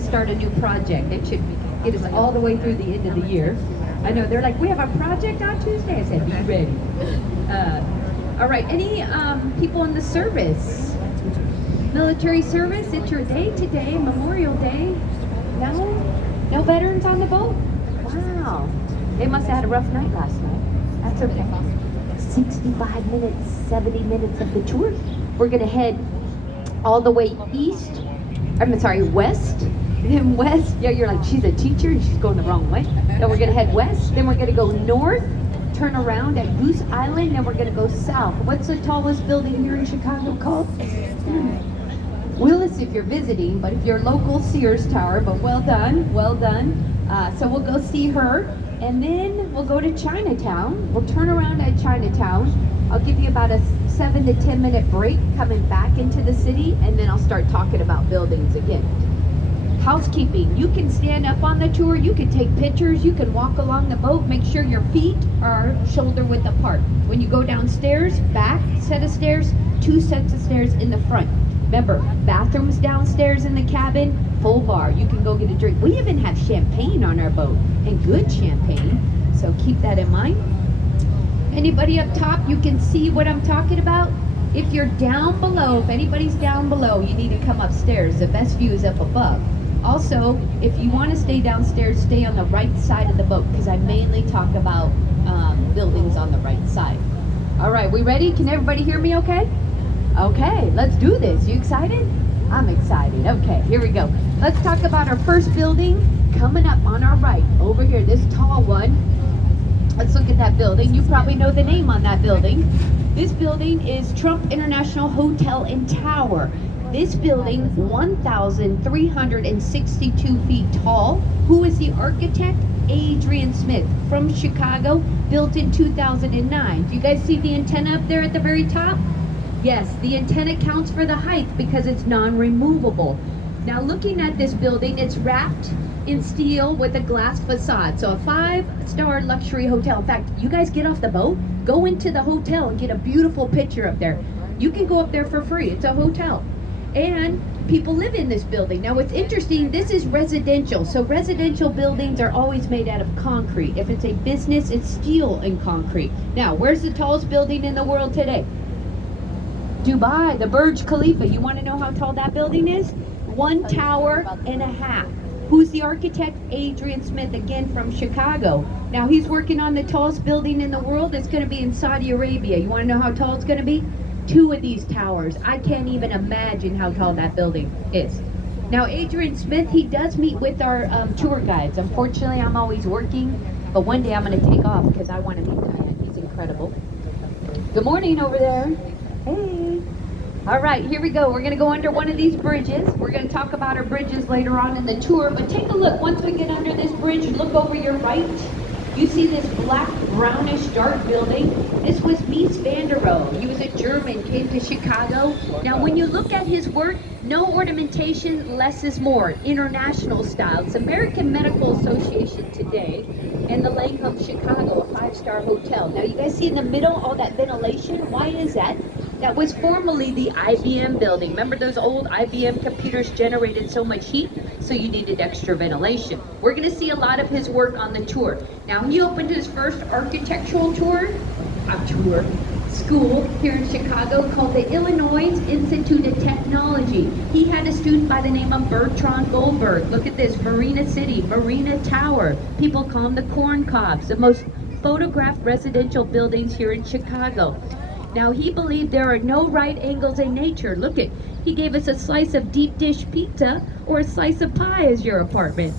start a new project. It should get us all the way through the end of the year. I know they're like, we have a project on Tuesday. I said, be ready. All right, any people in the service? Military service, it's your day today, Memorial Day. No? No veterans on the boat? Wow. They must have had a rough night last night. That's okay. 65 minutes, 70 minutes of the tour. We're gonna head all the way east. I'm sorry, west. Then west. Yeah, you're like, she's a teacher and she's going the wrong way. Then we're gonna head west. Then we're gonna go north, turn around at Goose Island. Then we're gonna go south. What's the tallest building here in Chicago called? Willis if you're visiting, but if you're local, Sears Tower. But well done, well done. So we'll go see her, and then we'll go to Chinatown. We'll turn around at Chinatown. I'll give you about a 7 to 10 minute break coming back into the city, and then I'll start talking about buildings again. Housekeeping, you can stand up on the tour, you can take pictures, you can walk along the boat, make sure your feet are shoulder width apart. When you go downstairs, back set of stairs, 2 sets of stairs in the front. Remember, bathrooms downstairs in the cabin, full bar. You can go get a drink. We even have champagne on our boat, and good champagne, so keep that in mind. Anybody up top, you can see what I'm talking about? If you're down below, if anybody's down below, you need to come upstairs. The best view is up above. Also, if you want to stay downstairs, stay on the right side of the boat, because I mainly talk about buildings on the right side. All right, we ready? Can everybody hear me okay? Okay, let's do this. You excited? I'm excited. Okay, here we go. Let's talk about our first building coming up on our right. Over here, this tall one. Let's look at that building. You probably know the name on that building. This building is Trump International Hotel and Tower. This building, 1,362 feet tall. Who is the architect? Adrian Smith from Chicago, built in 2009. Do you guys see the antenna up there at the very top? Yes, the antenna counts for the height because it's non-removable. Now looking at this building, it's wrapped in steel with a glass facade. So a 5-star luxury hotel. In fact, you guys get off the boat, go into the hotel and get a beautiful picture up there. You can go up there for free. It's a hotel. And people live in this building. Now what's interesting, this is residential. So residential buildings are always made out of concrete. If it's a business, it's steel and concrete. Now, where's the tallest building in the world today? Dubai, the Burj Khalifa. You want to know how tall that building is? 1 tower and a half. Who's the architect? Adrian Smith, again from Chicago. Now he's working on the tallest building in the world. It's going to be in Saudi Arabia. You want to know how tall it's going to be? 2 of these towers. I can't even imagine how tall that building is. Now Adrian Smith, he does meet with our tour guides. Unfortunately, I'm always working, but one day I'm going to take off because I want to meet him. He's incredible. Good morning over there. Hey. All right, here we go. We're going to go under one of these bridges. We're going to talk about our bridges later on in the tour, but take a look. Once we get under this bridge, look over your right. You see this black, brownish, dark building. This was Mies van der Rohe. He was a German, came to Chicago. Now, when you look at his work, no ornamentation, less is more. International style. It's American Medical Association today, and the Langham Chicago, a 5-star hotel. Now, you guys see in the middle all that ventilation? Why is that? That was formerly the IBM building. Remember those old IBM computers generated so much heat? So you needed extra ventilation. We're going to see a lot of his work on the tour. Now, he opened his first architectural school here in Chicago called the Illinois Institute of Technology. He had a student by the name of Bertrand Goldberg. Look at this, Marina City, Marina Tower. People call them the corn cobs, the most photographed residential buildings here in Chicago. Now, he believed there are no right angles in nature. Look at, he gave us a slice of deep dish pizza or a slice of pie as your apartment.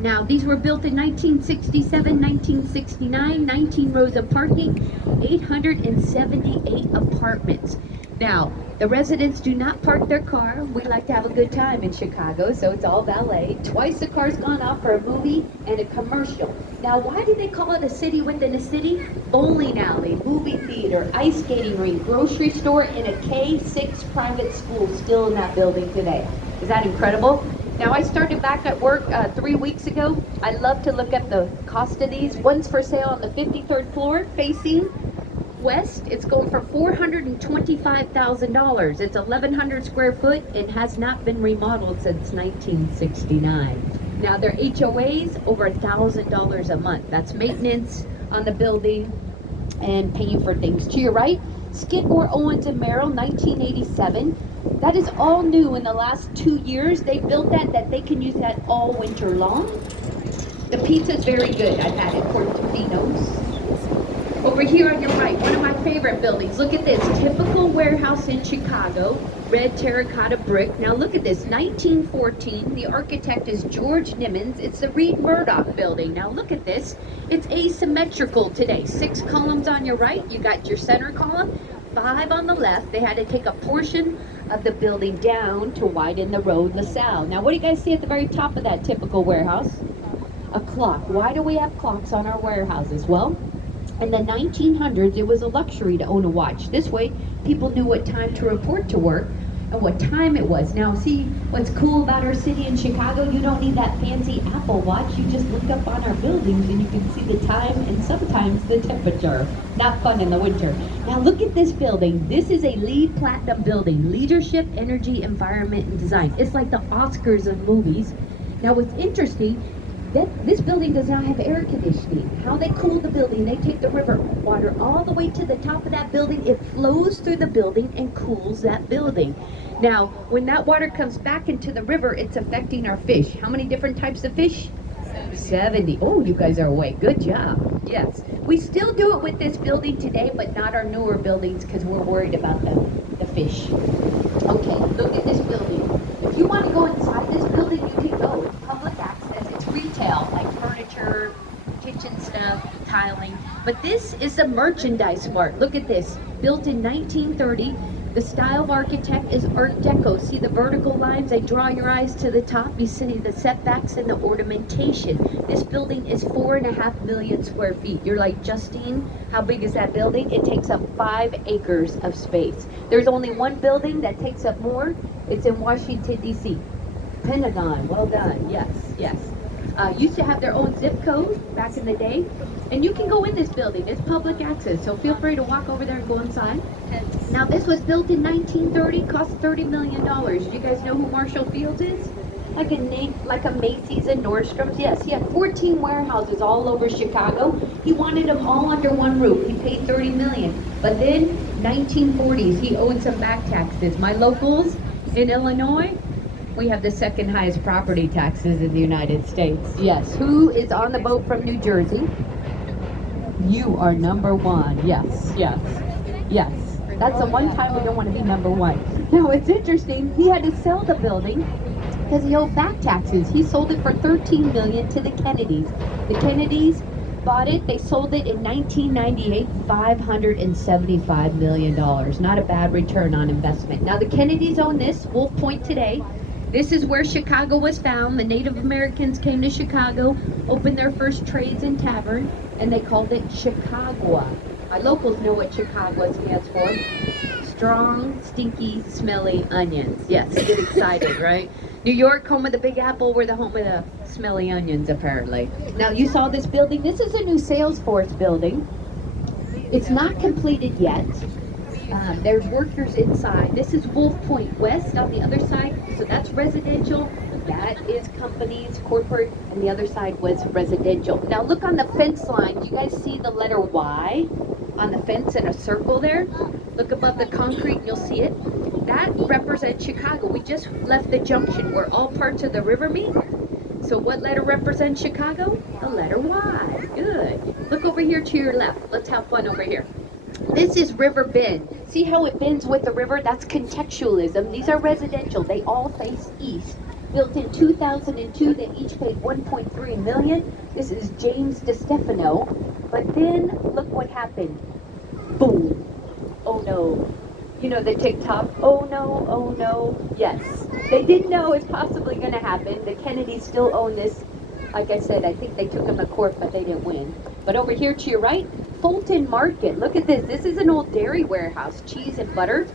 Now, these were built in 1967, 1969, 19 rows of parking, 878 apartments. Now, the residents do not park their car. We like to have a good time in Chicago, so it's all valet. Twice the car's gone off for a movie and a commercial. Now, why do they call it a city within a city? Bowling alley, movie theater, ice skating rink, grocery store, and a K-6 private school still in that building today. Is that incredible? Now, I started back at work 3 weeks ago. I love to look up the cost of these. One's for sale on the 53rd floor facing West, it's going for $425,000. It's 1,100 square foot and has not been remodeled since 1969. Now their HOAs over $1,000 a month. That's maintenance on the building and paying for things. To your right, Skidmore, Owens and Merrill, 1987. That is all new in the last 2 years. They built that they can use that all winter long. The pizza's very good. I've had it, Portofino's. Over here on your right, one of my favorite buildings. Look at this, typical warehouse in Chicago, red terracotta brick. Now look at this, 1914. The architect is George Nimmons. It's the Reed Murdoch building. Now look at this. It's asymmetrical today. 6 columns on your right. You got your center column, 5 on the left. They had to take a portion of the building down to widen the road LaSalle. Now what do you guys see at the very top of that typical warehouse? A clock. Why do we have clocks on our warehouses? Well, in the 1900s, it was a luxury to own a watch. This way, people knew what time to report to work and what time it was. Now, see what's cool about our city in Chicago? You don't need that fancy Apple Watch. You just look up on our buildings and you can see the time and sometimes the temperature. Not fun in the winter. Now, look at this building. This is a LEED Platinum building. Leadership, Energy, Environment, and Design. It's like the Oscars of movies. Now, what's interesting, this building does not have air conditioning. How they cool the building, they take the river water all the way to the top of that building. It flows through the building and cools that building. Now, when that water comes back into the river, it's affecting our fish. How many different types of fish? 70. Oh, you guys are awake. Good job. Yes. We still do it with this building today, but not our newer buildings because we're worried about the fish. Okay, look at this building. If you want to go inside this building, you can go. It's public access. It's retail, like furniture, kitchen stuff, tiling. But this is the merchandise mart. Look at this. Built in 1930. The style of architect is Art Deco. See the vertical lines? They draw your eyes to the top. You see the setbacks and the ornamentation. This building is 4.5 million square feet. You're like, Justine, how big is that building? It takes up 5 acres of space. There's only one building that takes up more. It's in Washington, D.C. Pentagon. Well done. Yes, yes. Used to have their own zip code back in the day. And you can go in this building. It's public access, so feel free to walk over there and go inside. Now, this was built in 1930, cost $30 million. Do you guys know who Marshall Fields is? Like a Macy's and Nordstrom's? Yes, he had 14 warehouses all over Chicago. He wanted them all under one roof. He paid $30 million. But then, 1940s, he owed some back taxes. My locals in Illinois, we have the second highest property taxes in the United States. Yes. Who is on the boat from New Jersey? You are number one. Yes, yes, yes. That's the one time we don't want to be number one. Now, it's interesting. He had to sell the building because he owed back taxes. He sold it for $13 million to the Kennedys. The Kennedys bought it. They sold it in 1998, $575 million. Not a bad return on investment. Now, the Kennedys own this, Wolf Point today. This is where Chicago was found. The Native Americans came to Chicago, opened their first trades and tavern, and they called it Chicago. My locals know what Chicago stands for. Strong, stinky, smelly onions. Yes, get excited, right? New York, home of the Big Apple, we're the home of the smelly onions, apparently. Now, you saw this building. This is a new Salesforce building. It's not completed yet. There's workers inside. This is Wolf Point West on the other side. So that's residential. That is companies, corporate, and the other side was residential. Now look on the fence line. Do you guys see the letter Y on the fence in a circle there? Look above the concrete and you'll see it. That represents Chicago. We just left the junction where all parts of the river meet. So what letter represents Chicago? The letter Y. Good. Look over here to your left. Let's have fun over here. This is River Bend. See how it bends with the river? That's contextualism. These are residential. They all face east. Built in 2002, they each paid $1.3 million. This is James DeStefano. But then, look what happened. Boom. Oh no. You know the TikTok, oh no. Yes. They didn't know it's possibly going to happen. The Kennedys still own this. Like I said, I think they took them to court, but they didn't win. But over here to your right, Fulton Market. Look at this. This is an old dairy warehouse, cheese and butter.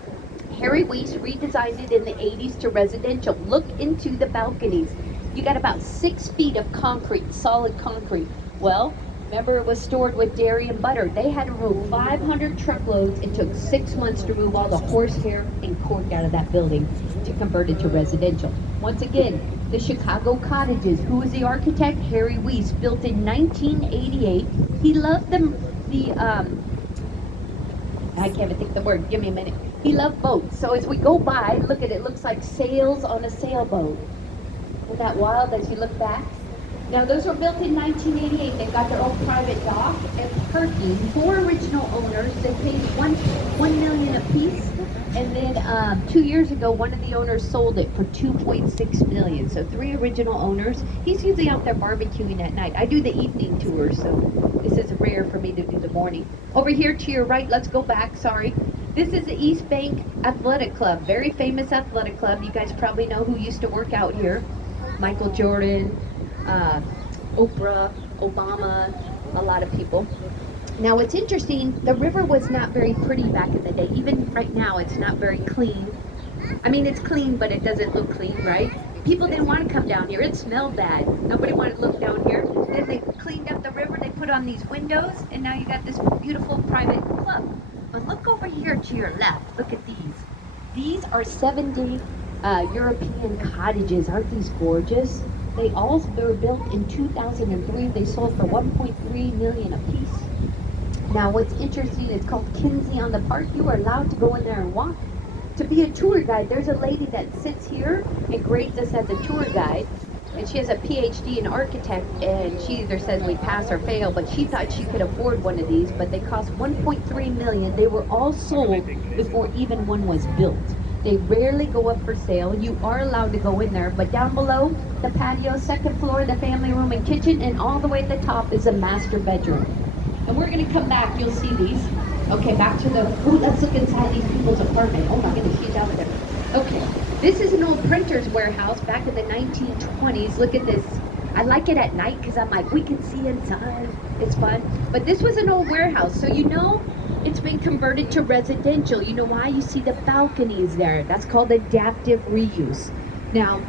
Harry Weiss redesigned it in the 80s to residential. Look into the balconies. You got about 6 feet of concrete, solid concrete. Well, Remember, it was stored with dairy and butter. They had to remove 500 truckloads. It took 6 months to remove all the horsehair and cork out of that building to convert it to residential. Once again, the Chicago cottages. Who was the architect? Harry Weiss, built in 1988. He loved them. I can't even think the word. Give me a minute. He loved boats. So as we go by, look at it. It looks like sails on a sailboat. Isn't that wild as you look back? Now, those were built in 1988. They've got their own private dock and parking. 4 original owners. They paid $1 million a piece. And then 2 years ago, one of the owners sold it for $2.6 million. So 3 original owners. He's usually out there barbecuing at night. I do the evening tours, so this is rare for me to do the morning. Over here to your right, let's go back, sorry. This is the East Bank Athletic Club. Very famous athletic club. You guys probably know who used to work out here. Michael Jordan, Oprah, Obama, a lot of people. Now what's interesting, the river was not very pretty back in the day. Even right now, it's not very clean. I mean, it's clean, but it doesn't look clean, right? People didn't want to come down here. It smelled bad. Nobody wanted to look down here. Then they cleaned up the river. They put on these windows, and now you got this beautiful private club. But look over here to your left. Look at these. These are 7-day European cottages. Aren't these gorgeous? They were built in 2003. They sold for $1.3 million a piece. Now, what's interesting, it's called Kinsey on the Park. You are allowed to go in there and walk. To be a tour guide, there's a lady that sits here and grades us as a tour guide, and she has a PhD in architect, and she either says we pass or fail, but she thought she could afford one of these, but they cost $1.3 million. They were all sold before even one was built. They rarely go up for sale. You are allowed to go in there, but down below, the patio, second floor, the family room and kitchen, and all the way at the top is a master bedroom. And we're going to come back. You'll see these. Okay, back to the, let's look inside these people's apartment. Oh my goodness, she's out there. Okay, this is an old printer's warehouse back in the 1920s. Look at this. I like it at night because I'm like, we can see inside. It's fun. But this was an old warehouse, so you know it's been converted to residential. You know why? You see the balconies there. That's called adaptive reuse. Now,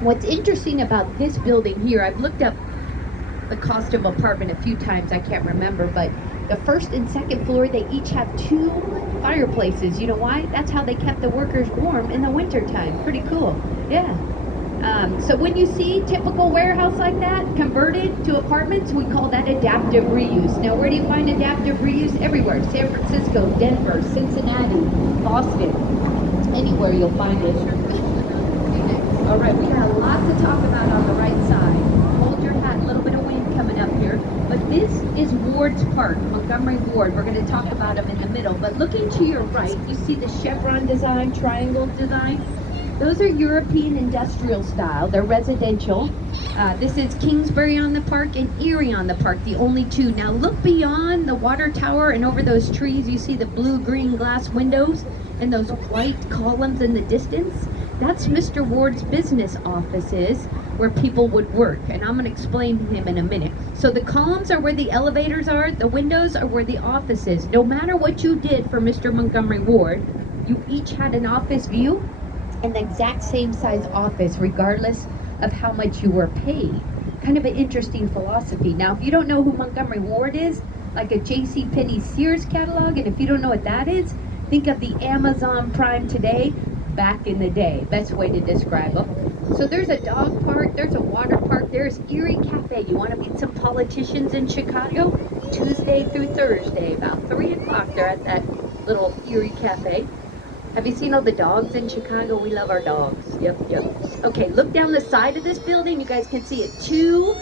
what's interesting about this building here, I've looked up the cost of apartment a few times, I can't remember, but the first and second floor, they each have 2 fireplaces. You know why? That's how they kept the workers warm in the winter time. Pretty cool. Yeah. So when you see typical warehouse like that converted to apartments, we call that adaptive reuse. Now, where do you find adaptive reuse? Everywhere. San Francisco, Denver, Cincinnati, Boston. Anywhere you'll find it. All right, we got a lot to talk about on the right side. Hold your hat, a little bit of wind coming up here. But this is Ward's Park, Montgomery Ward. We're going to talk about them in the middle. But looking to your right, you see the chevron design, triangle design. Those are European industrial style. They're residential. This is Kingsbury on the Park and Erie on the Park, the only 2. Now look beyond the water tower and over those trees. You see the blue-green glass windows and those white columns in the distance. That's Mr. Ward's business offices where people would work, and I'm going to explain him in a minute. So the columns are where the elevators are, the windows are where the office is. No matter what you did for Mr. Montgomery Ward, you each had an office view and the exact same size office regardless of how much you were paid. Kind of an interesting philosophy. Now, if you don't know who Montgomery Ward is, like a JCPenney Sears catalog, and if you don't know what that is, think of the Amazon Prime today, back in the day. Best way to describe them. So there's a dog park, there's a water park, there's Erie Cafe. You want to meet some politicians in Chicago? Tuesday through Thursday, about 3 o'clock, they're at that little Erie Cafe. Have you seen all the dogs in Chicago? We love our dogs. Yep. Okay, look down the side of this building. You guys can see it. 2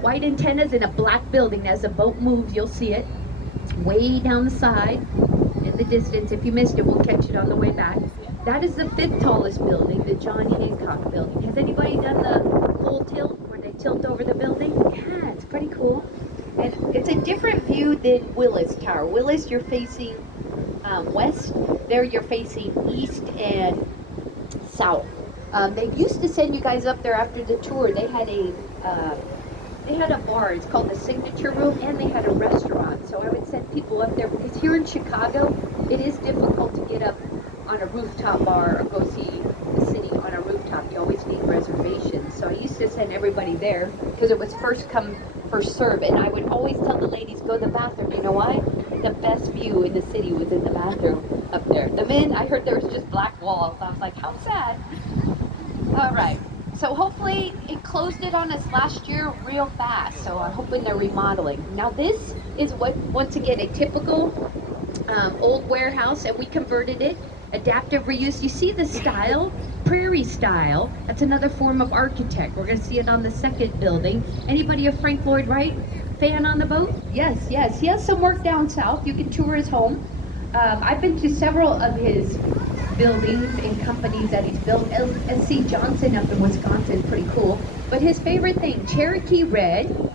white antennas in a black building. As the boat moves, you'll see it. It's way down the side in the distance. If you missed it, we'll catch it on the way back. That is the 5th tallest building, the John Hancock building. Has anybody done the full tilt where they tilt over the building? Yeah, it's pretty cool. And it's a different view than Willis Tower. Willis, you're facing west. There you're facing east and south. They used to send you guys up there after the tour. They had a bar. It's called the Signature Room, and they had a restaurant. So I would send people up there because here in Chicago, it is difficult to get up on a rooftop bar or go see the city on a rooftop. You always need reservations. So I used to send everybody there because it was first come, for serving. I would always tell the ladies, go to the bathroom. You know why? The best view in the city was in the bathroom up there. The men, I heard there was just black walls. I was like, how sad. All right. So hopefully it closed it on us last year real fast. So I'm hoping they're remodeling. Now this is what, once again, a typical old warehouse, and we converted it. Adaptive reuse. You see the style? Prairie style. That's another form of architect. We're going to see it on the second building. Anybody a Frank Lloyd Wright fan on the boat? Yes, yes. He has some work down south. You can tour his home. I've been to several of his buildings and companies that he's built. SC Johnson up in Wisconsin, pretty cool. But his favorite thing, Cherokee Red,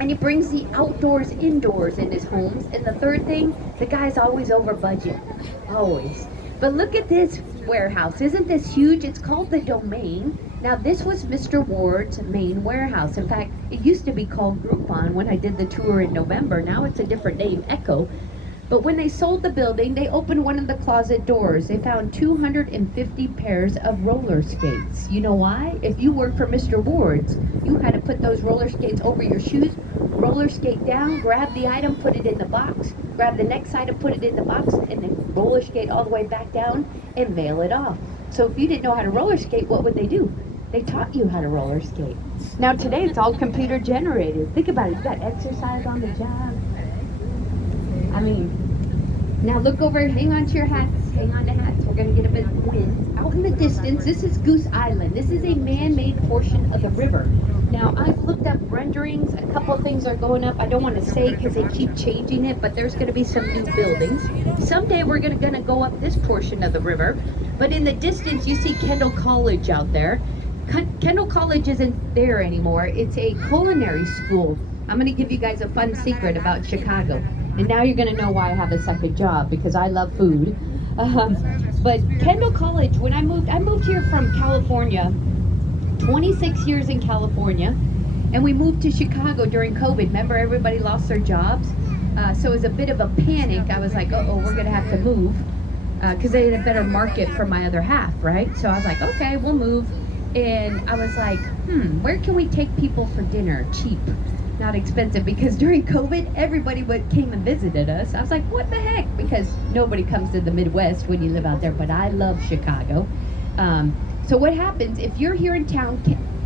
and he brings the outdoors indoors in his homes. And the third thing, the guy's always over budget, always. But look at this warehouse. Isn't this huge? It's called the Domain. Now this was Mr. Ward's main warehouse. In fact, it used to be called Groupon when I did the tour in November. Now it's a different name, Echo. But when they sold the building, they opened one of the closet doors. They found 250 pairs of roller skates. You know why? If you worked for Mr. Ward's, you had to put those roller skates over your shoes, roller skate down, grab the item, put it in the box, grab the next item, put it in the box, and then roller skate all the way back down and mail it off. So if you didn't know how to roller skate, what would they do? They taught you how to roller skate. Now today it's all computer generated. Think about it. You got exercise on the job. I mean, now look over, hang on to your hats, hang on to hats. We're gonna get a bit of wind. Out in the distance, this is Goose Island. This is a man-made portion of the river. Now, I've looked up renderings. A couple of things are going up. I don't want to say because they keep changing it, but there's gonna be some new buildings. Someday we're gonna go up this portion of the river. But in the distance, you see Kendall College out there. Kendall College isn't there anymore. It's a culinary school. I'm gonna give you guys a fun secret about Chicago. And now you're going to know why I have a second job, because I love food. But Kendall College, when I moved here from California, 26 years in California, and we moved to Chicago during COVID. Remember, everybody lost their jobs? So it was a bit of a panic. I was like, uh-oh, we're going to have to move, because they had a better market for my other half, right? So I was like, okay, we'll move. And I was like, where can we take people for dinner? Cheap. Not expensive, because during COVID, everybody came and visited us. I was like, what the heck? Because nobody comes to the Midwest when you live out there, but I love Chicago. So what happens, if you're here in town,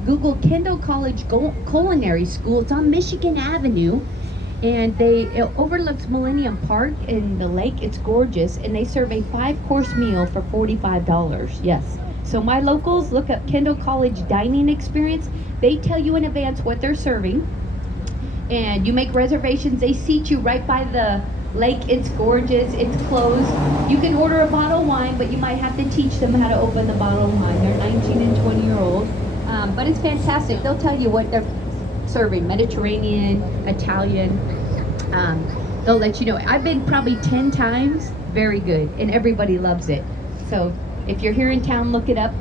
Google Kendall College Culinary School. It's on Michigan Avenue, and it overlooks Millennium Park and the lake. It's gorgeous, and they serve a 5-course meal for $45. Yes. So my locals, look up Kendall College Dining Experience. They tell you in advance what they're serving, and you make reservations. They seat you right by the lake. It's gorgeous. It's closed. You can order a bottle of wine, but you might have to teach them how to open the bottle of wine. They're 19 and 20-year-old, but it's fantastic. They'll tell you what they're serving: Mediterranean, Italian. They'll let you know. I've been probably 10 times. Very good, and everybody loves it. So if you're here in town, look it up.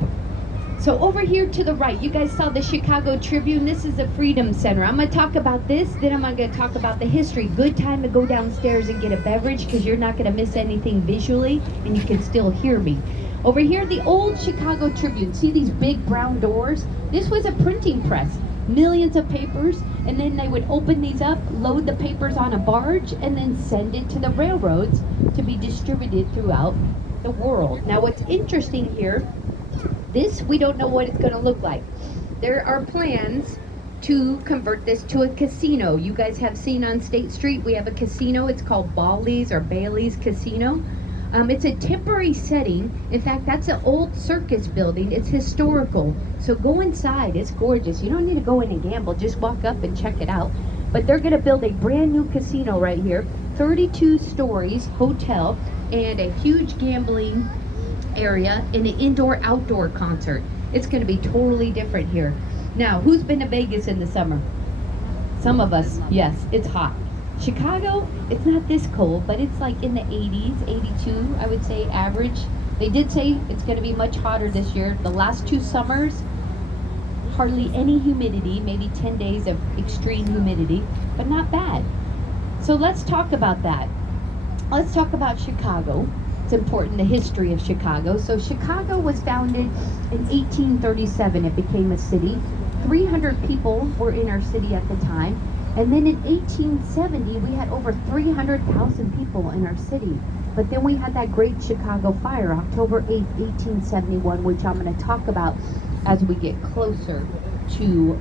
So over here to the right, you guys saw the Chicago Tribune. This is the Freedom Center. I'm going to talk about this, then I'm going to talk about the history. Good time to go downstairs and get a beverage, because you're not going to miss anything visually, and you can still hear me. Over here, the old Chicago Tribune. See these big brown doors? This was a printing press. Millions of papers, and then they would open these up, load the papers on a barge, and then send it to the railroads to be distributed throughout the world. Now what's interesting here, this, we don't know what it's going to look like. There are plans to convert this to a casino. You guys have seen on State Street, we have a casino. It's called Bally's or Bailey's Casino. It's a temporary setting. In fact, that's an old circus building. It's historical. So go inside. It's gorgeous. You don't need to go in and gamble. Just walk up and check it out. But they're going to build a brand new casino right here. 32 stories, hotel, and a huge gambling area, and an indoor-outdoor concert. It's going to be totally different here. Now, who's been to Vegas in the summer? Some of us, yes, it's hot. Chicago, it's not this cold, but it's like in the 80s, 82, I would say, average. They did say it's going to be much hotter this year. The last 2 summers, hardly any humidity, maybe 10 days of extreme humidity, but not bad. So let's talk about that. Let's talk about Chicago. It's important, the history of Chicago. So Chicago was founded in 1837. It became a city. 300 people were in our city at the time. And then in 1870, we had over 300,000 people in our city. But then we had that great Chicago fire, October 8th, 1871, which I'm going to talk about as we get closer to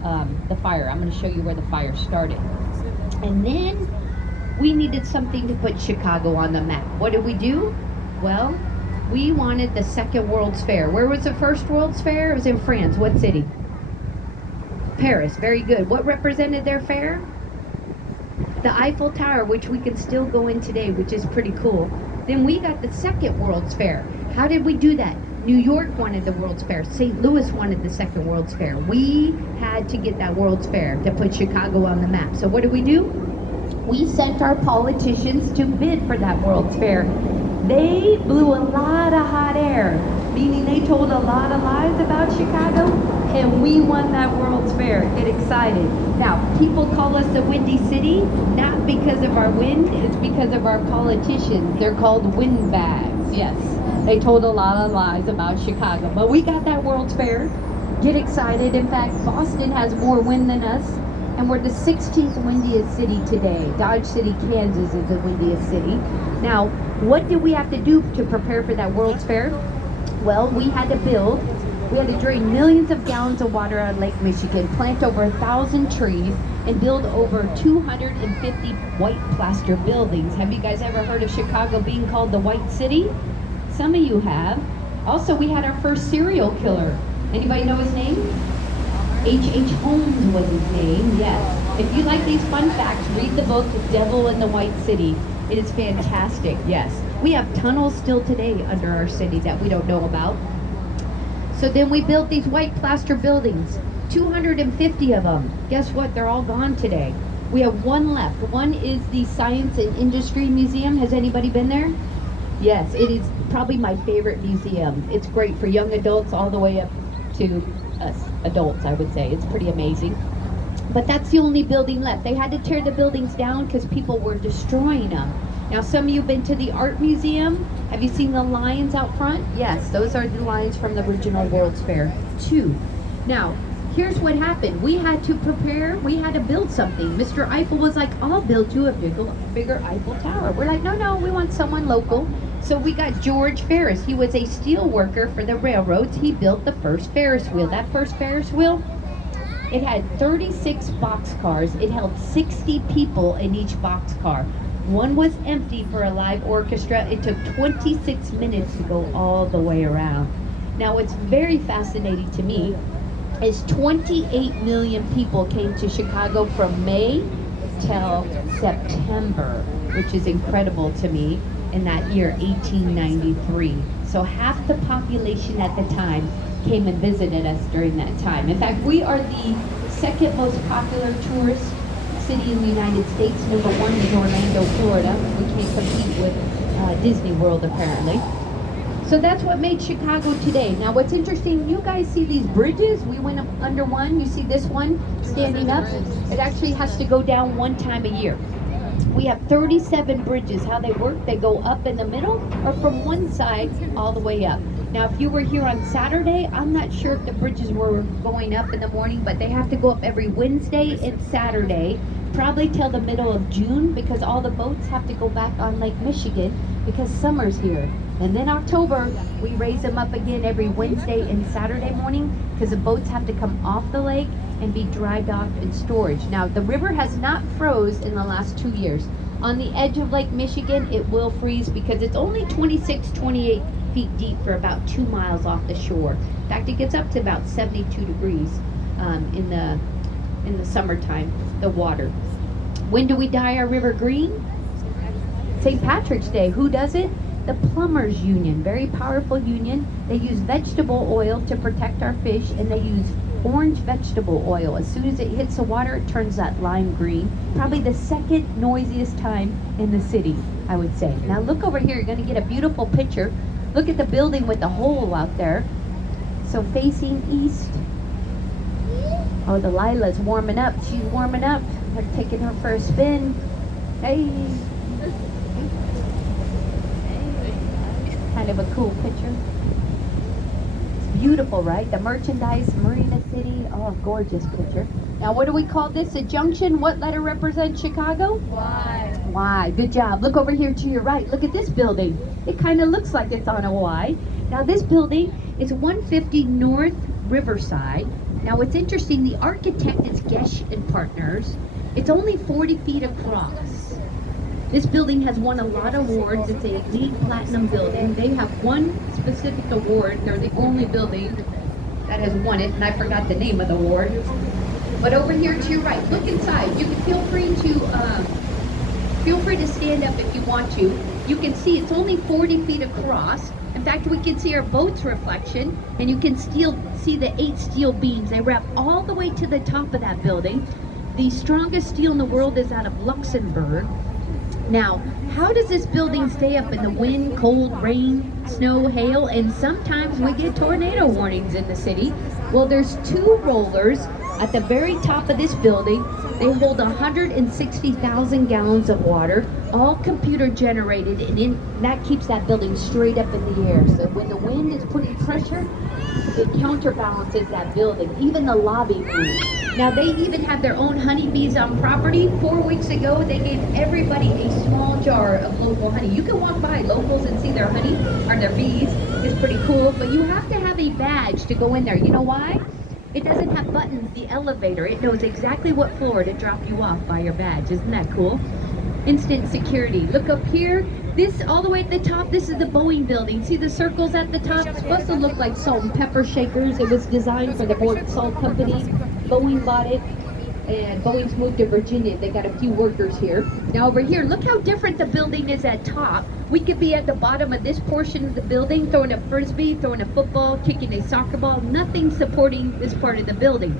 the fire. I'm going to show you where the fire started. And then we needed something to put Chicago on the map. What did we do? Well, we wanted the second World's Fair. Where was the first World's Fair? It was in France. What city? Paris. Very good. What represented their fair? The Eiffel Tower, which we can still go in today, which is pretty cool. Then we got the second World's Fair. How did we do that? New York wanted the World's Fair. St. Louis wanted the second World's Fair. We had to get that World's Fair to put Chicago on the map. So what did we do? We sent our politicians to bid for that World's Fair. They blew a lot of hot air, meaning they told a lot of lies about Chicago, and we won that World's Fair. Get excited. Now, people call us the Windy City, not because of our wind, it's because of our politicians. They're called windbags, yes. They told a lot of lies about Chicago, but we got that World's Fair. Get excited. In fact, Boston has more wind than us, and we're the 16th windiest city today. Dodge City, Kansas is the windiest city. Now, what did we have to do to prepare for that World's Fair? Well, we had to drain millions of gallons of water on Lake Michigan, plant over 1,000 trees, and build over 250 white plaster buildings. Have you guys ever heard of Chicago being called the White City? Some of you have. Also, we had our first serial killer. Anybody know his name? H.H. Holmes was his name, yes. If you like these fun facts, read the book The Devil in the White City. It is fantastic, yes. We have tunnels still today under our city that we don't know about. So then we built these white plaster buildings, 250 of them. Guess what? They're all gone today. We have one left. One is the Science and Industry Museum. Has anybody been there? Yes, it is probably my favorite museum. It's great for young adults all the way up to us adults, I would say. It's pretty amazing. But that's the only building left. They had to tear the buildings down because people were destroying them. Now, some of you have been to the Art Museum. Have you seen the lions out front? Yes, those are the lions from the original World's Fair, too. Now, here's what happened. We had to prepare. We had to build something. Mr. Eiffel was like, I'll build you a bigger Eiffel Tower. We're like, no, we want someone local. So we got George Ferris. He was a steel worker for the railroads. He built the first Ferris wheel. That first Ferris wheel, it had 36 boxcars. It held 60 people in each boxcar. One was empty for a live orchestra. It took 26 minutes to go all the way around. Now, what's very fascinating to me is 28 million people came to Chicago from May till September, which is incredible to me, in that year, 1893. So half the population at the time came and visited us during that time. In fact, we are the second most popular tourist city in the United States. Number one is Orlando, Florida. We can't compete with Disney World, apparently. So that's what made Chicago today. Now, what's interesting, you guys see these bridges? We went up under one. You see this one standing up? It actually has to go down one time a year. We have 37 bridges. How they work, they go up in the middle or from one side all the way up. Now, if you were here on Saturday, I'm not sure if the bridges were going up in the morning, but they have to go up every Wednesday and Saturday, probably till the middle of June, because all the boats have to go back on Lake Michigan because summer's here. And then October, we raise them up again every Wednesday and Saturday morning because the boats have to come off the lake and be dry docked in storage. Now, the river has not froze in the last 2 years. On the edge of Lake Michigan, it will freeze because it's only 26, 28 feet deep for about 2 miles off the shore. In fact, it gets up to about 72 degrees in the summertime, the water. When do we dye our river green? St. Patrick's Day. Who does it? The Plumbers Union, very powerful union. They use vegetable oil to protect our fish, and they use orange vegetable oil. As soon as it hits the water, it turns that lime green. Probably the second noisiest time in the city, I would say. Now look over here, you're gonna get a beautiful picture. Look at the building with the hole out there. So facing east. Oh, the Lila's warming up. She's warming up. They're taking her for a spin. Hey. Kind of a cool picture. It's Beautiful, right? The merchandise, Marina City. Oh, gorgeous picture. Now, what do we call this? A junction? What letter represents Chicago? Y. Y. Good job. Look over here to your right. Look at this building. It kind of looks like it's on a Y. Now, this building is 150 North Riverside. Now, what's interesting, the architect is Gesh and Partners. It's only 40 feet across. This building has won a lot of awards. It's a LEED Platinum building. They have one specific award. They're the only building that has won it, and I forgot the name of the award. But over here to your right, look inside. You can feel free to stand up if you want to. You can see it's only 40 feet across. In fact, we can see our boat's reflection, and you can still see the 8 steel beams. They wrap all the way to the top of that building. The strongest steel in the world is out of Luxembourg. Now, how does this building stay up in the wind, cold, rain, snow, hail, and sometimes we get tornado warnings in the city? Well, there's 2 rollers at the very top of this building. They hold 160,000 gallons of water, all computer generated, and that keeps that building straight up in the air. So when the wind is putting pressure, it counterbalances that building. Even the lobby moves. Now, they even have their own honeybees on property. 4 weeks ago, they gave everybody a small jar of local honey. You can walk by locals and see their honey, or their bees. It's pretty cool, but you have to have a badge to go in there. You know why? It doesn't have buttons, the elevator. It knows exactly what floor to drop you off by your badge. Isn't that cool? Instant security. Look up here. This, all the way at the top, this is the Boeing building. See the circles at the top? It's supposed to look like salt and pepper shakers. It was designed for the Board Salt Company. Boeing bought it, and Boeing's moved to Virginia. They got a few workers here. Now over here, look how different the building is at top. We could be at the bottom of this portion of the building, throwing a frisbee, throwing a football, kicking a soccer ball. Nothing supporting this part of the building.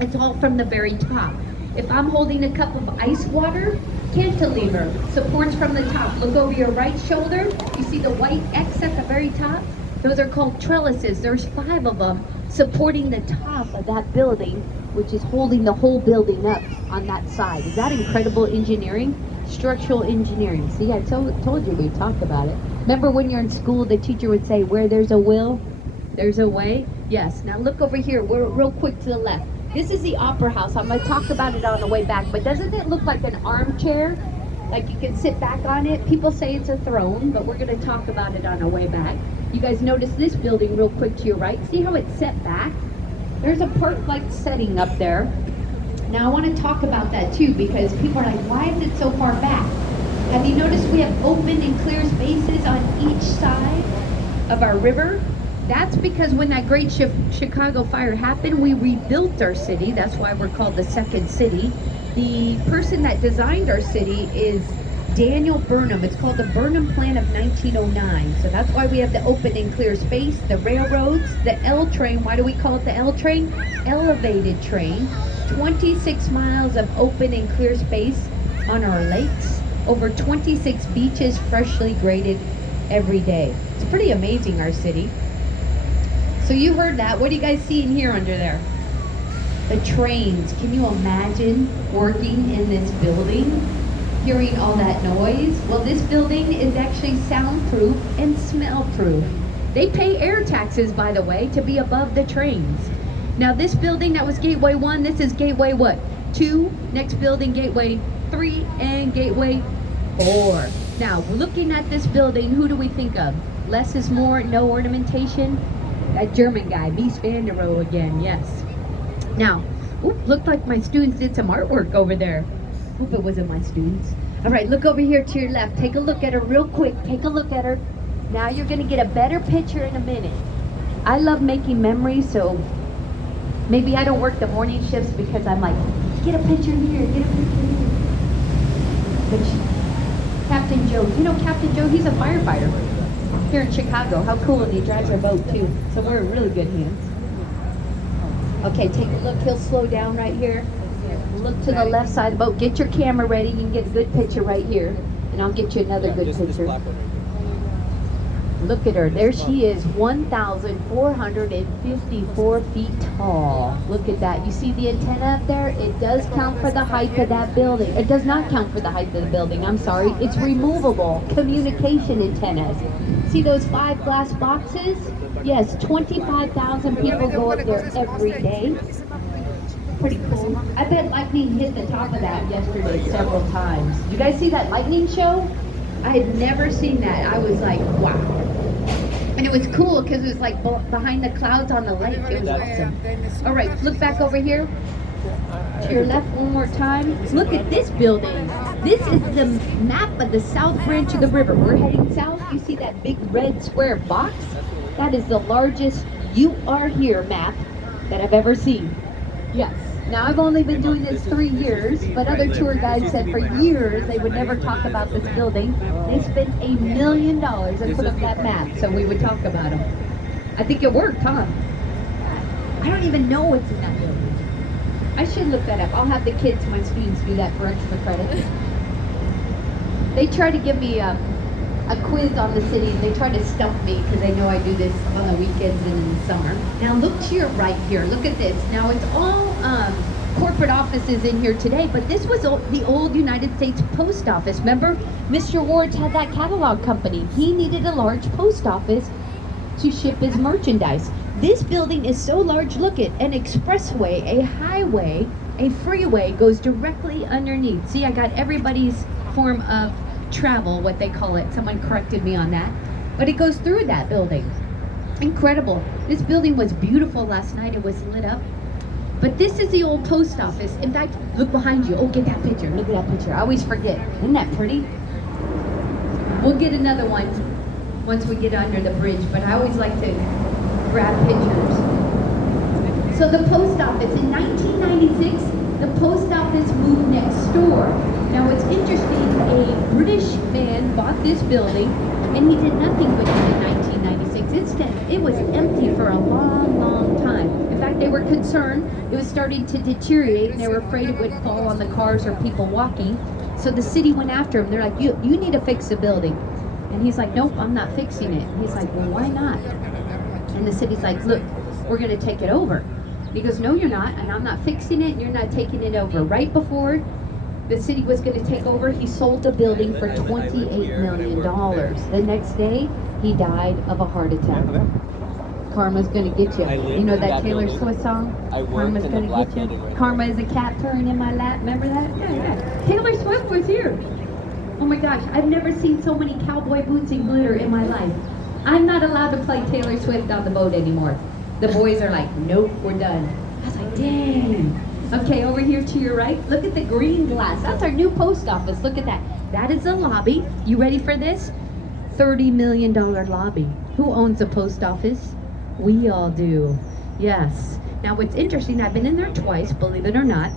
It's all from the very top. If I'm holding a cup of ice water, cantilever, supports from the top. Look over your right shoulder. You see the white X at the very top? Those are called trellises. There's 5 of them supporting the top of that building, which is holding the whole building up on that side. Is that incredible engineering? Structural engineering. See, I told you we'd talk about it. Remember when you're in school, the teacher would say, where there's a will, there's a way? Yes. Now look over here. We're real quick to the left. This is the Opera House. I'm going to talk about it on the way back, but doesn't it look like an armchair? Like you can sit back on it? People say it's a throne, but we're going to talk about it on the way back. You guys notice this building real quick to your right. See how it's set back? There's a park-like setting up there. Now I want to talk about that too, because people are like, why is it so far back? Have you noticed we have open and clear spaces on each side of our river? That's because when that great Chicago fire happened, we rebuilt our city. That's why we're called the second city. The person that designed our city is Daniel Burnham. It's called the Burnham Plan of 1909. So that's why we have the open and clear space, the railroads, the L train. Why do we call it the L train? Elevated train. 26 miles of open and clear space on our lakes. Over 26 beaches freshly graded every day. It's pretty amazing, our city. So you heard that. What do you guys see in here under there? The trains. Can you imagine working in this building? Hearing all that noise? Well, this building is actually soundproof and smell-proof. They pay air taxes, by the way, to be above the trains. Now, this building, that was Gateway 1. This is Gateway what? 2. Next building, Gateway 3, and Gateway 4. Now, looking at this building, who do we think of? Less is more, no ornamentation. That German guy, Mies van der Rohe again, yes. Now, looked like my students did some artwork over there. Hope it wasn't my students. All right, look over here to your left. Take a look at her real quick. Take a look at her. Now you're gonna get a better picture in a minute. I love making memories, so maybe I don't work the morning shifts because I'm like, get a picture here, get a picture here. But Captain Joe, you know Captain Joe, he's a firefighter here in Chicago. How cool, and he drives our boat too. So we're in really good hands. Okay, take a look. He'll slow down right here. Look to the left side of the boat. Get your camera ready. You can get a good picture right here. And I'll get you another good picture. Look at her. There she is, 1,454 feet tall. Look at that. You see the antenna up there? It does count for the height of that building. It does not count for the height of the building. I'm sorry. It's removable communication antennas. see those 5 glass boxes? Yes, 25,000 people go up there every day. Pretty cool. I bet lightning hit the top of that yesterday several times. Did you guys see that lightning show? I had never seen that. I was like, wow. And it was cool because it was like behind the clouds on the lake. It was awesome. All right, look back over here. To your left one more time. Look at this building. This is the map of the south branch of the river. We're heading south. You see that big red square box? That is the largest "You Are Here" map that I've ever seen. Yes. Now, I've only been doing this 3 years, but other tour guides said for years they would never talk about this building. They spent $1 million and put up that map so we would talk about them. I think it worked, huh? I don't even know what's in that building. I should look that up. I'll have the kids, my students, do that for extra credit. They try to give me a quiz on the city, and they try to stump me because they know I do this on the weekends and in the summer. Now look to your right here. Look at this. Now it's all corporate offices in here today, but this was the old United States Post Office. Remember, Mr. Ward's had that catalog company. He needed a large post office to ship his merchandise. This building is so large. Look at an expressway, a highway, a freeway goes directly underneath. See, I got everybody's form of travel, what they call it. Someone corrected me on that. But it goes through that building. Incredible. This building was beautiful last night. It was lit up. But this is the old post office. In fact, look behind you. Oh, get that picture. Look at that picture. I always forget. Isn't that pretty? We'll get another one once we get under the bridge, but I always like to grab pictures. So the post office, in 1996, the post office moved next door. Now it's interesting, a British man bought this building and he did nothing with it in 1996. Instead, it was empty for a long, long time. In fact, they were concerned it was starting to deteriorate and they were afraid it would fall on the cars or people walking. So the city went after him. They're like, you need to fix the building. And he's like, nope, I'm not fixing it. He's like, well, why not? And the city's like, look, we're going to take it over. He goes, no, you're not, and I'm not fixing it, and you're not taking it over. Right before the city was going to take over, he sold the building for $28 million. The next day, he died of a heart attack. Karma's going to get you. You know that Taylor Swift song? Karma's going to get you. Karma is a cat purring in my lap. Remember that? Yeah. Taylor Swift was here. Oh my gosh, I've never seen so many cowboy boots and glitter in my life. I'm not allowed to play Taylor Swift on the boat anymore. The boys are like, nope, we're done. I was like, dang. Okay, over here to your right, look at the green glass. That's our new post office. Look at that. That is the lobby. You ready for this? $30 million lobby. Who owns the post office? We all do. Yes. Now what's interesting, I've been in there twice, believe it or not,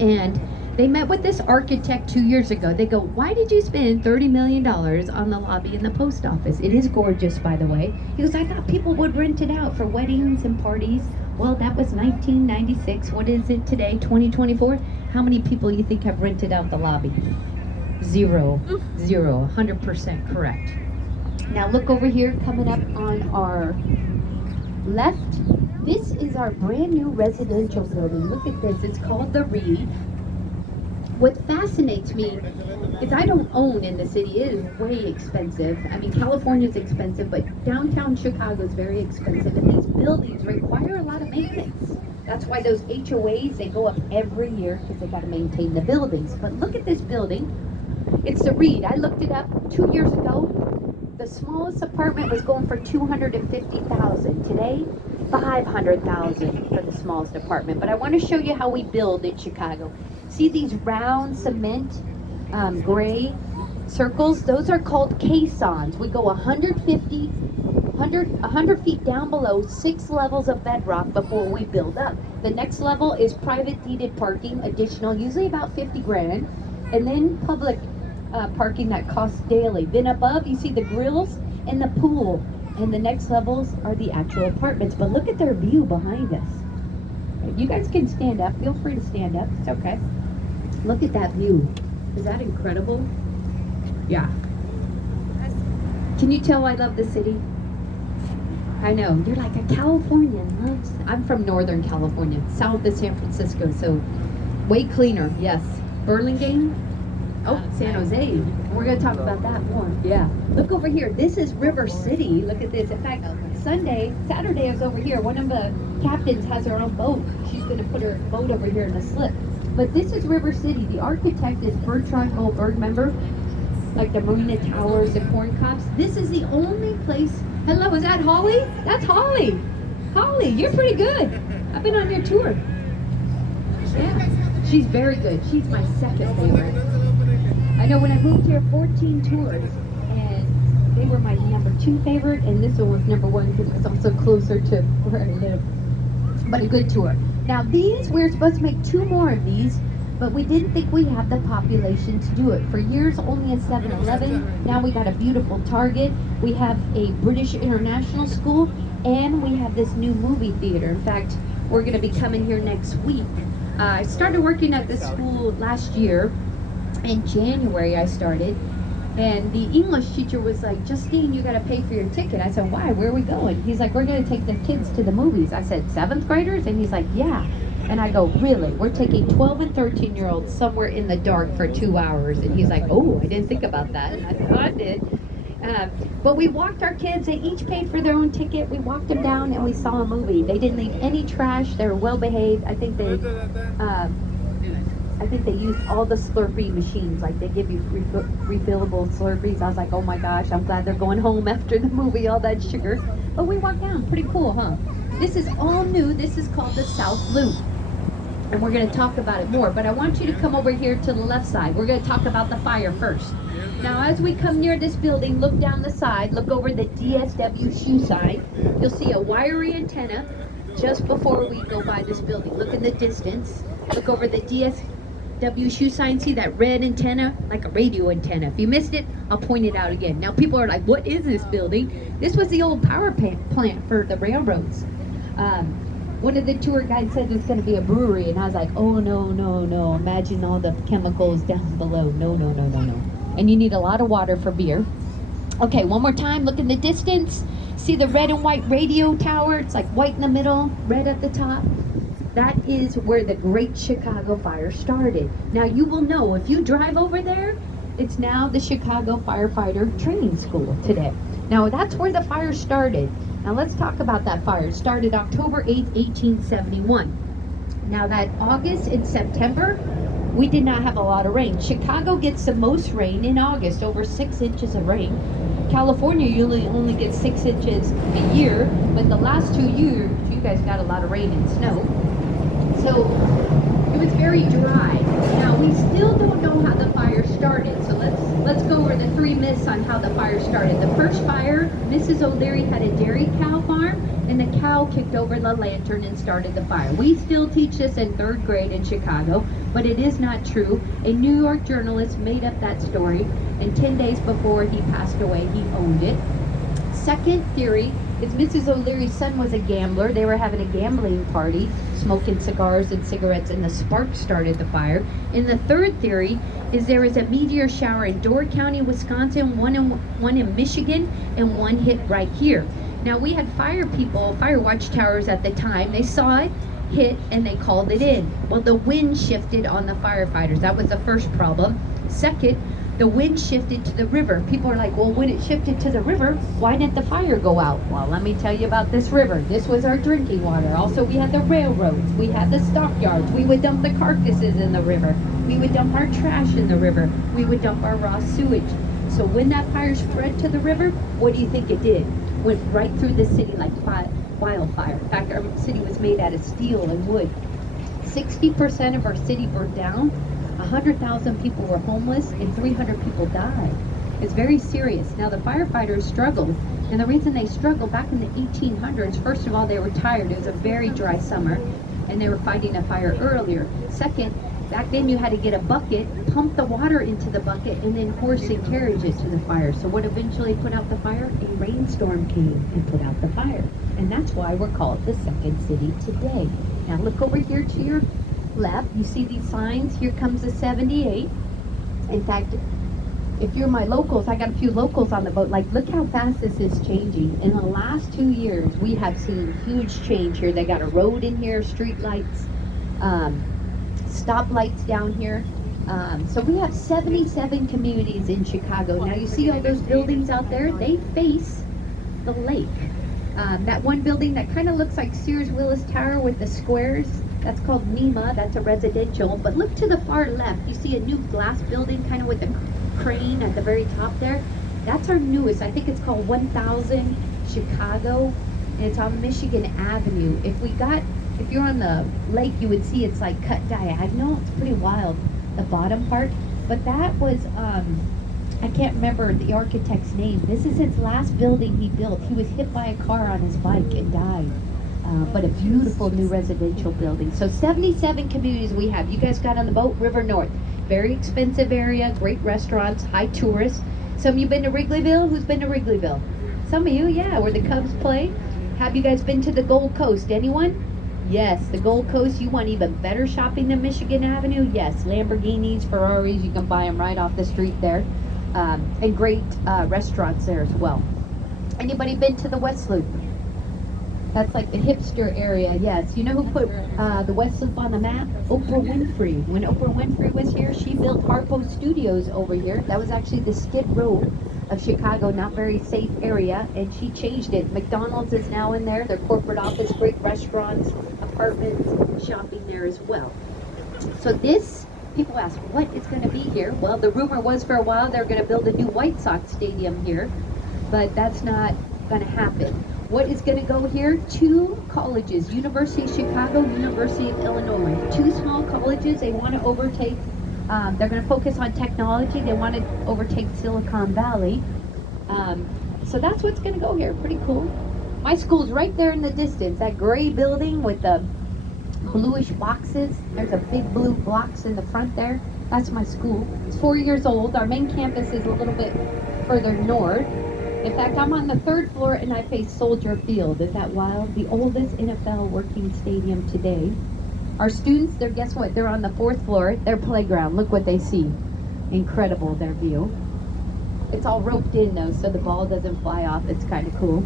and they met with this architect 2 years ago. They go, why did you spend $30 million on the lobby in the post office? It is gorgeous, by the way. He goes, I thought people would rent it out for weddings and parties. Well, that was 1996. What is it today, 2024? How many people you think have rented out the lobby? Zero. 100% correct. Now look over here, coming up on our left. This is our brand new residential building. Look at this. It's called The Reed. What fascinates me is I don't own in the city. It is way expensive. I mean, California's expensive, but downtown Chicago is very expensive, and these buildings require a lot of maintenance. That's why those HOAs, they go up every year because they got to maintain the buildings. But look at this building. It's The Reed. I looked it up 2 years ago. The smallest apartment was going for $250,000. Today, $500,000 for the smallest apartment. But I want to show you how we build in Chicago. See these round cement gray circles? Those are called caissons. We go 100 feet down below, 6 levels of bedrock before we build up. The next level is private deeded parking, additional, usually about 50 grand. And then public parking that costs daily. Then above, you see the grills and the pool. And the next levels are the actual apartments. But look at their view behind us. You guys can stand up. Feel free to stand up. It's okay. Look at that view. Is that incredible? Yeah. Can you tell I love the city? I know. You're like a Californian. Loves. I'm from Northern California, south of San Francisco, so way cleaner. Yes. Burlingame. Oh, San Jose. We're going to talk about that more. Yeah. Look over here. This is River City. Look at this. In fact, Saturday is over here. One of the captains has her own boat. She's going to put her boat over here in the slip. But this is River City. The architect is Bertrand Goldberg, remember? Like the Marina Towers, the Corn Cops. This is the only place. Hello, is that Holly? That's Holly. Holly, you're pretty good. I've been on your tour. Yeah. She's very good. She's my second favorite. I know when I moved here, 14 tours, and they were my number 2 favorite, and this one was number 1 because it's also closer to where I live. But a good tour. Now these, we're supposed to make 2 more of these, but we didn't think we have the population to do it. For years, only a 7-Eleven. Now we got a beautiful Target. We have a British International School, and we have this new movie theater. In fact, we're going to be coming here next week. I started working at this school last year. In January I started, and the English teacher was like, Justine, you got to pay for your ticket. I said, why? Where are we going? He's like, we're going to take the kids to the movies. I said, 7th graders? And he's like, yeah. And I go, really? We're taking 12 and 13-year-olds somewhere in the dark for 2 hours. And he's like, oh, I didn't think about that. And I said, oh, I did. But we walked our kids. They each paid for their own ticket. We walked them down and we saw a movie. They didn't leave any trash. They were well behaved. I think they used all the Slurpee machines. Like they give you refillable Slurpees. I was like, oh my gosh, I'm glad they're going home after the movie, all that sugar. But we walked down. Pretty cool, huh? This is all new. This is called the South Loop. And we're going to talk about it more. But I want you to come over here to the left side. We're going to talk about the fire first. Now, as we come near this building, look down the side. Look over the DSW shoe sign. You'll see a wiry antenna just before we go by this building. Look in the distance. Look over the DSW shoe sign. See that red antenna? Like a radio antenna. If you missed it, I'll point it out again. Now, people are like, what is this building? This was the old power plant for the railroads. One of the tour guides said it's going to be a brewery, and I was like, oh, no, no, no. Imagine all the chemicals down below. No, no, no, no, no. And you need a lot of water for beer. Okay, one more time. Look in the distance. See the red and white radio tower? It's like white in the middle, red at the top. That is where the Great Chicago Fire started. Now, you will know, if you drive over there, it's now the Chicago Firefighter Training School today. Now, that's where the fire started. Now, let's talk about that fire. It started October 8th, 1871. Now, that August and September, we did not have a lot of rain. Chicago gets the most rain in August, over 6 inches of rain. California usually only gets 6 inches a year, but the last 2 years, you guys got a lot of rain and snow. So it was very dry. Now, we still don't know how the fire started, so let's go over the 3 myths on how the fire started. The first fire, Mrs. O'Leary had a dairy cow farm, and the cow kicked over the lantern and started the fire. We still teach this in 3rd grade in Chicago, but it is not true. A New York journalist made up that story, and 10 days before he passed away, he owned it. Second theory is Mrs. O'Leary's son was a gambler. They were having a gambling party, smoking cigars and cigarettes, and the spark started the fire. And the third theory is there was a meteor shower in Door County, Wisconsin, one in Michigan, and one hit right here. Now, we had fire watchtowers at the time. They saw it hit and they called it in. Well, the wind shifted on the firefighters. That was the first problem. Second, the wind shifted to the river. People are like, well, when it shifted to the river, why didn't the fire go out? Well, let me tell you about this river. This was our drinking water. Also, we had the railroads. We had the stockyards. We would dump the carcasses in the river. We would dump our trash in the river. We would dump our raw sewage. So when that fire spread to the river, what do you think it did? Went right through the city like wildfire. In fact, our city was made out of steel and wood. 60% of our city burned down. 100,000 people were homeless and 300 people died. It's very serious. Now, the firefighters struggled, and the reason they struggled back in the 1800s, first of all, they were tired. It was a very dry summer, and they were fighting a fire earlier. Second, back then you had to get a bucket, pump the water into the bucket, and then horse and carriage it to the fire. So what eventually put out the fire? A rainstorm came and put out the fire. And that's why we're called the Second City today. Now look over here to your left. You see these signs? Here comes the 78. In fact, if you're my locals, I got a few locals on the boat. Like, look how fast this is changing. In the last 2 years, we have seen huge change here. They got a road in here, street lights, stop lights down here. So we have 77 communities in Chicago. Now you see all those buildings out there, they face the lake. That one building that kind of looks like Sears Willis Tower with the squares, that's called NEMA, that's a residential. But look to the far left, you see a new glass building kind of with a crane at the very top there. That's our newest, I think it's called 1000 Chicago, and it's on Michigan Avenue. If you're on the lake, you would see it's like cut diagonal. It's pretty wild, the bottom part. But that was, I can't remember the architect's name. This is his last building he built. He was hit by a car on his bike and died. But a beautiful new residential building. So 77 communities we have. You guys got on the boat, River North. Very expensive area, great restaurants, high tourists. Some of you been to Wrigleyville? Who's been to Wrigleyville? Some of you, yeah, where the Cubs play. Have you guys been to the Gold Coast? Anyone? Yes, the Gold Coast. You want even better shopping than Michigan Avenue? Yes, Lamborghinis, Ferraris, you can buy them right off the street there. And great restaurants there as well. Anybody been to the West Loop? That's like the hipster area, yes. You know who put the West Loop on the map? Oprah Winfrey. When Oprah Winfrey was here, she built Harpo Studios over here. That was actually the Skid Row of Chicago, not very safe area, and she changed it. McDonald's is now in there, their corporate office, great restaurants, apartments, shopping there as well. So this, people ask, what is going to be here? Well, the rumor was for a while they're going to build a new White Sox stadium here, but that's not going to happen. What is going to go here? 2 colleges, University of Chicago, University of Illinois. 2 small colleges. They want to overtake, they're going to focus on technology. They want to overtake Silicon Valley. So that's what's going to go here. Pretty cool. My school's right there in the distance. That gray building with the bluish boxes. There's a big blue blocks in the front there. That's my school. It's 4 years old. Our main campus is a little bit further north. In fact, I'm on the 3rd floor and I face Soldier Field. Is that wild? The oldest NFL working stadium today. Our students, guess what? They're on the 4th floor, their playground. Look what they see. Incredible, their view. It's all roped in though, so the ball doesn't fly off. It's kind of cool.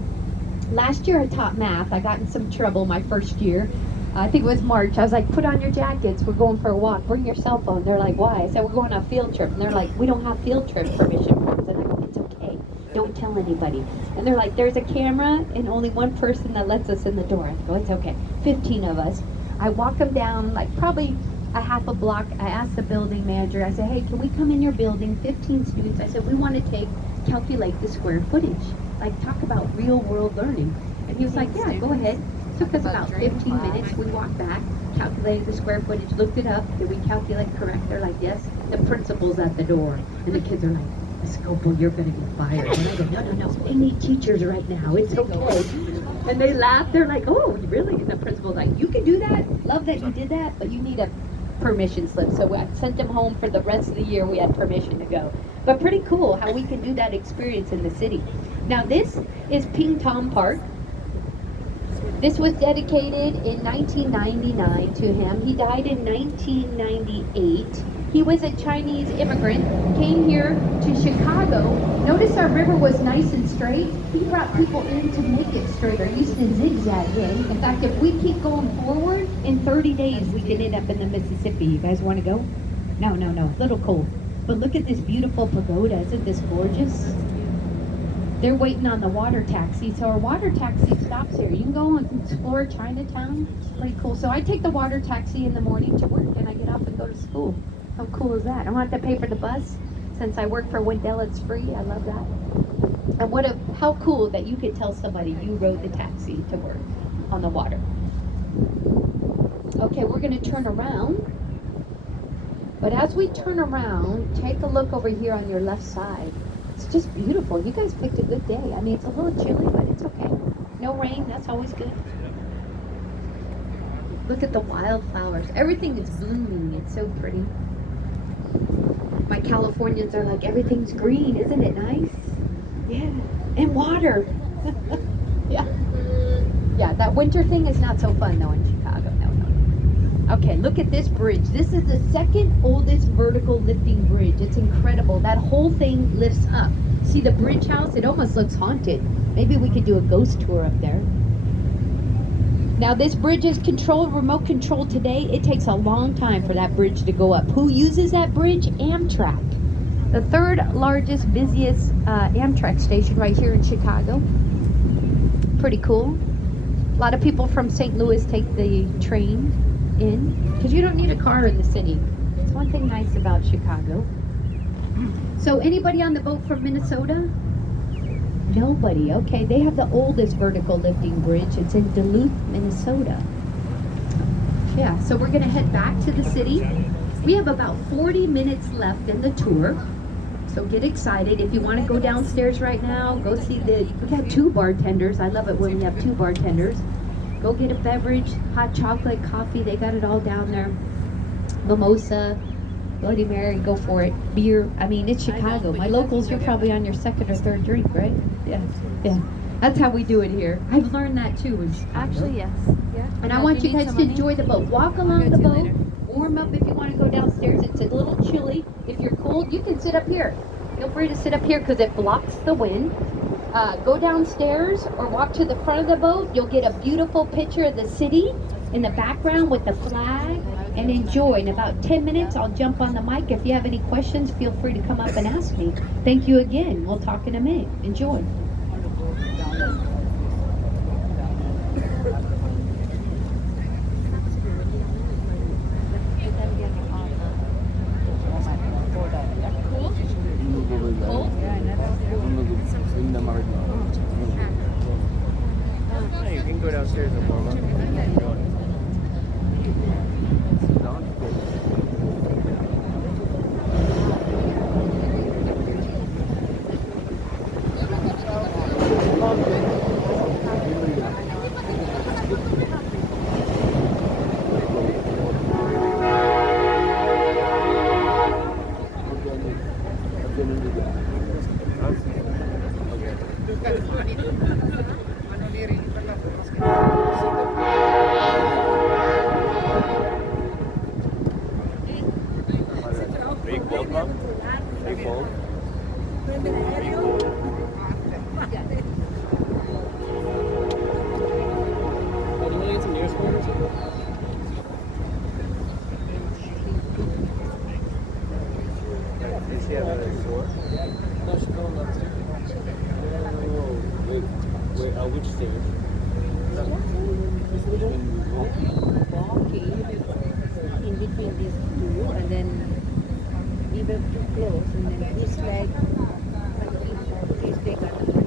Last year I taught math. I got in some trouble my first year. I think it was March. I was like, put on your jackets. We're going for a walk. Bring your cell phone. They're like, why? I said, we're going on a field trip. And they're like, we don't have field trip permission. And I go, it's okay. Don't tell anybody. And they're like, there's a camera and only one person that lets us in the door. I go, it's okay. 15 of us. I walk them down like probably a half a block. I asked the building manager, I said, hey, can we come in your building? 15 students. I said, we want to calculate the square footage. Like talk about real world learning. And he was like, yeah, go ahead. Took us about 15 minutes. We walked back, calculated the square footage, looked it up. Did we calculate correct? They're like, yes. The principal's at the door. And the kids are like, Scopel, you're going to get fired. And I go, no. They need teachers right now. It's okay. And they laugh. They're like, oh, really? And the principal's like, you can do that. Love that you did that, but you need a permission slip. So I sent them home for the rest of the year. We had permission to go. But pretty cool how we can do that experience in the city. Now this is Ping Tom Park. This was dedicated in 1999 to him. He died in 1998. He was a Chinese immigrant, came here to Chicago. Notice our river was nice and straight. He brought people in to make it straighter. He used to zigzag in. In fact, if we keep going forward, in 30 days we can end up in the Mississippi. You guys want to go? No. A little cold. But look at this beautiful pagoda. Isn't this gorgeous? They're waiting on the water taxi. So our water taxi stops here. You can go and explore Chinatown. It's pretty cool. So I take the water taxi in the morning to work and I get off and go to school. How cool is that? I don't have to pay for the bus. Since I work for Wendell, it's free. I love that. And how cool that you could tell somebody you rode the taxi to work on the water. Okay, we're going to turn around. But as we turn around, take a look over here on your left side. It's just beautiful. You guys picked a good day. I mean, it's a little chilly, but it's okay. No rain, that's always good. Look at the wildflowers. Everything is blooming. It's so pretty. My Californians are like, everything's green. Isn't it nice? Yeah. And water. Yeah. Yeah, that winter thing is not so fun, though, in Chicago. No. Okay, look at this bridge. This is the second oldest vertical lifting bridge. It's incredible. That whole thing lifts up. See the bridge house? It almost looks haunted. Maybe we could do a ghost tour up there. Now this bridge is controlled, remote controlled today. It takes a long time for that bridge to go up. Who uses that bridge? Amtrak. The third largest, busiest Amtrak station right here in Chicago. Pretty cool. A lot of people from St. Louis take the train in because you don't need a car in the city. It's one thing nice about Chicago. So anybody on the boat from Minnesota? Nobody. Okay, they have the oldest vertical lifting bridge. It's in Duluth, Minnesota. Yeah, so we're gonna head back to the city. We have about 40 minutes left in the tour. So get excited. If you want to go downstairs right now, go see we got 2 bartenders. I love it when we have 2 bartenders. Go get a beverage, hot chocolate, coffee. They got it all down there. Mimosa, Bloody Mary, go for it. Beer. I mean, it's Chicago. My locals, you're probably on your 2nd or 3rd drink, right? Yeah. That's how we do it here. I've learned that too in Chicago. Actually, yes. Yeah. And I want you guys to enjoy the boat. Walk along the boat. Warm up if you want to go downstairs. It's a little chilly. If you're cold, you can sit up here. Feel free to sit up here because it blocks the wind. Go downstairs or walk to the front of the boat. You'll get a beautiful picture of the city in the background with the flag, and enjoy. In about 10 minutes, I'll jump on the mic. If you have any questions, feel free to come up and ask me. Thank you again. We'll talk in a minute. Enjoy. You can go downstairs and warm up. Are you cold, Mom? Are you cold? Oh, do you want to get some news for Does she have a store? No, she's going upstairs. Oh, wait, which stairs? Walking in between these 2, and then even too close, and then this leg, please take out the